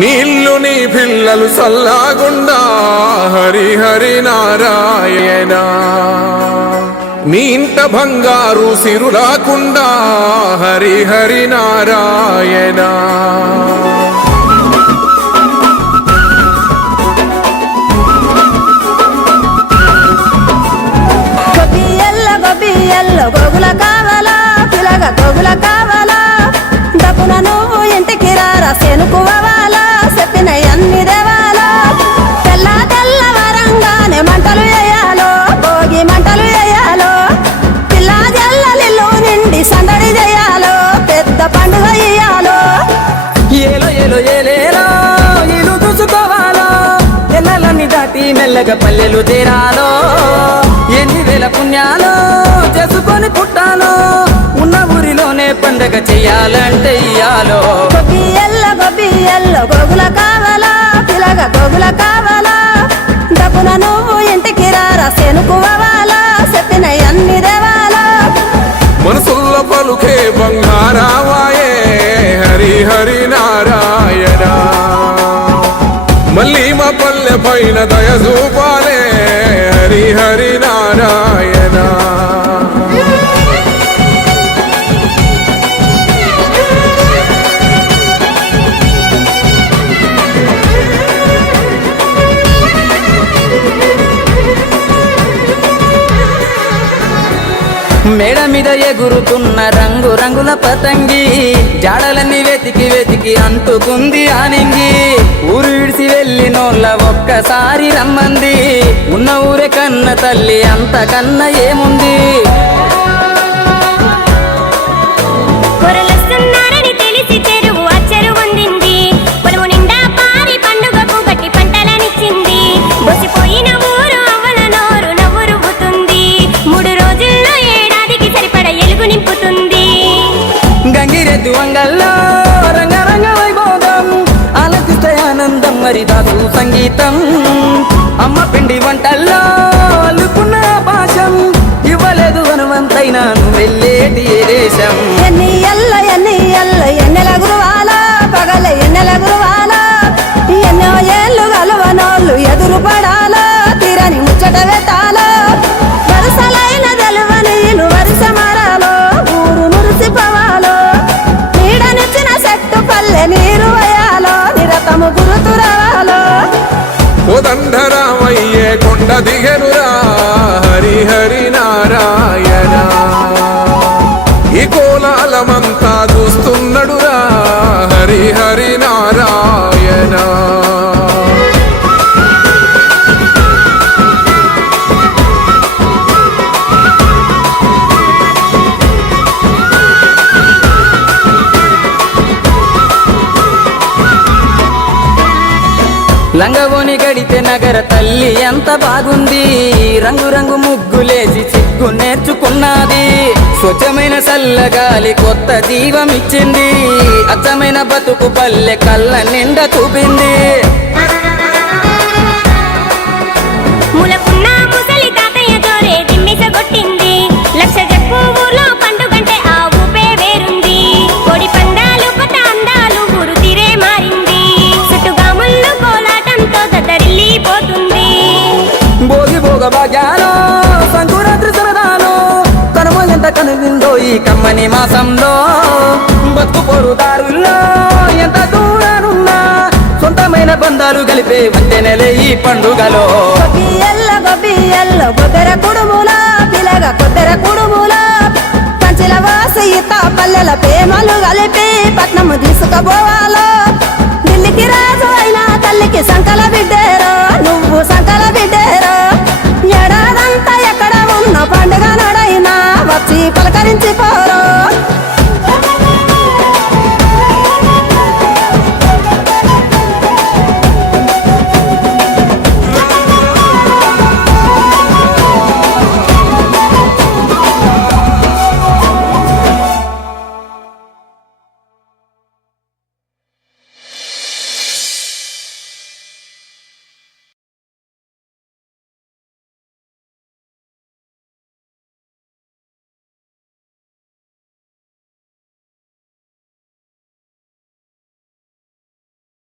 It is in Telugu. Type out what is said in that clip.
నీళ్ళు నీ పిల్లలు సల్లాగుండా హరి హరి నారాయణ నీ ఇంట బంగారు సిరులాకుండా హరి హరి నారాయణ గోగుల కావాలా పిలగ గోగుల కావాలా డబ్బున నువ్వు ఇంటికి రారా సెనుకువాలా చెప్పిన అన్ని దేవాలా తెల్ల తెల్ల వరంగానే మంటలు వేయాలో భోగి మంటలు వేయాలో పిల్ల జల్లలిల్లు నిండి సందడి చేయాలో పెద్ద పండుగ ఇయ్యాలో ఏలో ఏలో ఏలేలో ఇల్లు చూసుకోవాలో ఎన్నెలన్నీ దాటి మెల్లగా పల్లెలు తీరాలో ఎన్ని వేల పుణ్యాలో చేసుకొని పుట్టాలో ఉన్న ఊరిలోనే పండగ చెయ్యాలంటే ఇయ్యాలో గొబ్బియల్లో గోగుల కావాలా పిలగ గోగుల కావాలా డబ్బున నువ్వు ఇంటికి రారా సెనుకువాలా చెప్పిన అన్ని దేవాలా మనసుల్లో పలుకే బంగారావాయే హరి హరి నారాయణ మళ్ళీ మా పల్లె పైన దయ చూపాలే హరి హరి నారాయణ మేడ మీద ఎగురుతున్న రంగు రంగుల పతంగి జాడలన్నీ వెతికి వెతికి అంటుకుంది ఆనింగి ఊరు విడిసి వెళ్ళినోళ్ళ ఒక్కసారి రమ్మంది ఉన్న ఊరే కన్న తల్లి అంతకన్నా ఏముంది గంగిరెద్దు అంగల్లో రంగరంగ వైభోగం ఆలకిస్తే ఆనందం మరి దాసు సంగీతం అమ్మ పిండి వంటల్లో అల్లుకున్న భాషం ఇవ్వలేదు హనుమంతైనా నువ్వు వెళ్ళేటి దేశం ఎన్నెల గురువాలా పగల ఎన్నెల గురువాలా ఎన్నో ఏళ్ళు గలవనోళ్ళు ఎదురు పడాలా తీరని ముచ్చట వెతాలా వరుసలైన తెలవని ఇల్లు వరుస మారాలో ఊరు మురిసిపోవాలో నీడనిచ్చిన చెట్టు పల్లె నీరు వేయాలో నిరతము గురుతురాలో కోదండరామయ్యే కొండ దిగనురా హరి హరి నారాయణ ఈ కోలాలమంతా చూస్తున్నడురా హరి హరి నారాయణ లంగవోని గడితే నగర తల్లి ఎంత బాగుంది రంగు రంగు ముగ్గులేసి చిక్కు నేర్చుకున్నది స్వచ్ఛమైన చల్లగాలి కొత్త జీవం ఇచ్చింది అచ్చమైన బతుకు పల్లె కళ్ళ నిండా చూపింది భాగ్యాలో సంకురాత్రి సరదాలో తనము ఎంత కనిపిందో ఈ కమ్మని మాసంలో బతుకు పొరుదారుల్లో ఎంత దూరానున్నా సొంతమైన బంధాలు కలిపే వంతెనలే ఈ పండుగలో గొబ్బియల్లో కొద్దెర కుడుముల పిలగ కొద్దెర కుడుముల కంచెల వాసి ఇత పల్లెల ప్రేమలు కలిపి పట్నము తీసుకుపోవాలో ఢిల్లీకి రాజు అయినా తల్లికి సంకల బిడ్డేరో నువ్వు